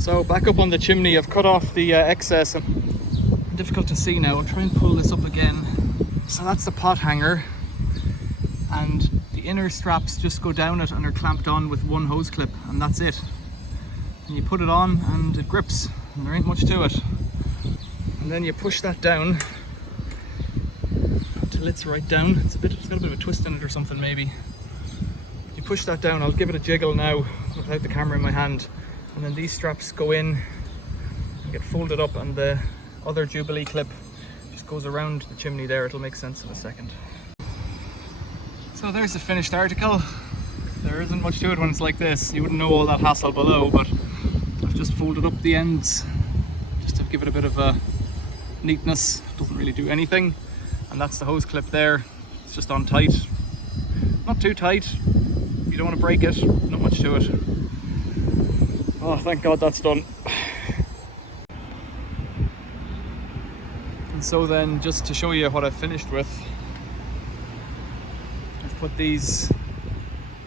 So back up on the chimney, I've cut off the excess. Difficult to see now. I'll try and pull this up again. So that's the pot hanger, and the inner straps just go down it and are clamped on with one hose clip, and that's it. And you put it on and it grips, and there ain't much to it. And then you push that down until it's right down. It's got a bit of a twist in it or something maybe. You push that down. I'll give it a jiggle now without the camera in my hand, and then these straps go in and get folded up, and the other Jubilee clip just goes around the chimney there. It'll make sense in a second. So there's the finished article. There isn't much to it when it's like this. You wouldn't know all that hassle below, but I've just folded up the ends just to give it a bit of a neatness. Doesn't really do anything. And that's the hose clip there. It's just on tight. Not too tight. You don't want to break it. Not much to it. Oh, thank God that's done. And so then, just to show you what I've finished with, I've put these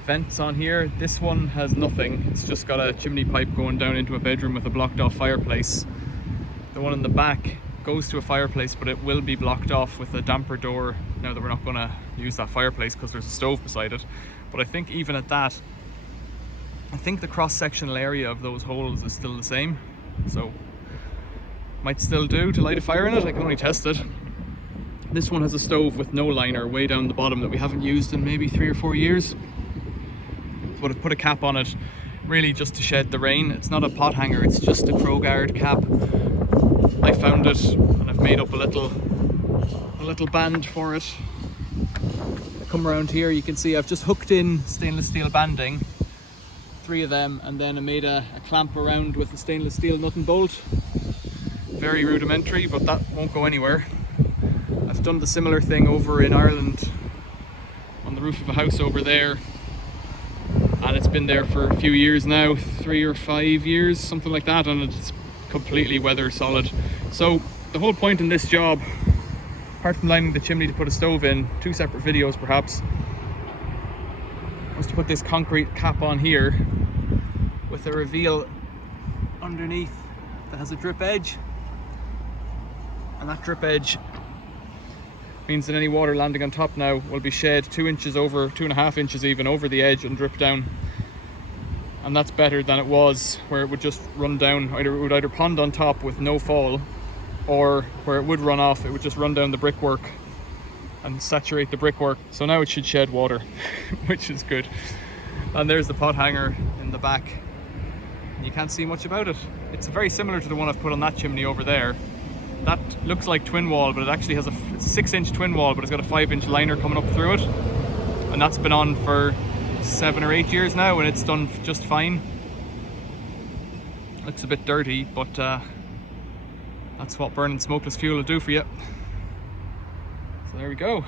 vents on here. This one has nothing. It's just got a chimney pipe going down into a bedroom with a blocked off fireplace. The one in the back goes to a fireplace, but it will be blocked off with a damper door now that we're not going to use that fireplace because there's a stove beside it. But I think even at that, I think the cross-sectional area of those holes is still the same, so might still do to light a fire in it. I can only test it. This one has a stove with no liner way down the bottom that we haven't used in maybe 3 or 4 years. But I've put a cap on it really just to shed the rain. It's not a pot hanger, it's just a crow guard cap. I found it and I've made up a little band for it. Come around here, you can see I've just hooked in stainless steel banding, 3 of them, and then I made a clamp around with a stainless steel nut and bolt. Very rudimentary, but that won't go anywhere. I've done the similar thing over in Ireland on the roof of a house over there, and it's been there for a few years now, 3 or 5 years, something like that, and it's completely weather solid. So the whole point in this job, apart from lining the chimney to put a stove in, 2 separate videos perhaps, was to put this concrete cap on here with a reveal underneath that has a drip edge, and that drip edge means that any water landing on top now will be shed 2 inches over, 2.5 inches even, over the edge and drip down. And that's better than it was where it would just run down. It would either pond on top with no fall, or where it would run off, it would just run down the brickwork and saturate the brickwork. So now it should shed water, which is good. And there's the pot hanger in the back. You can't see much about it. It's very similar to the one I've put on that chimney over there. That looks like twin wall, but it actually has a 6-inch twin wall, but it's got a 5-inch liner coming up through it. And that's been on for 7 or 8 years now, and it's done just fine. Looks a bit dirty, but that's what burning smokeless fuel will do for you. So there we go.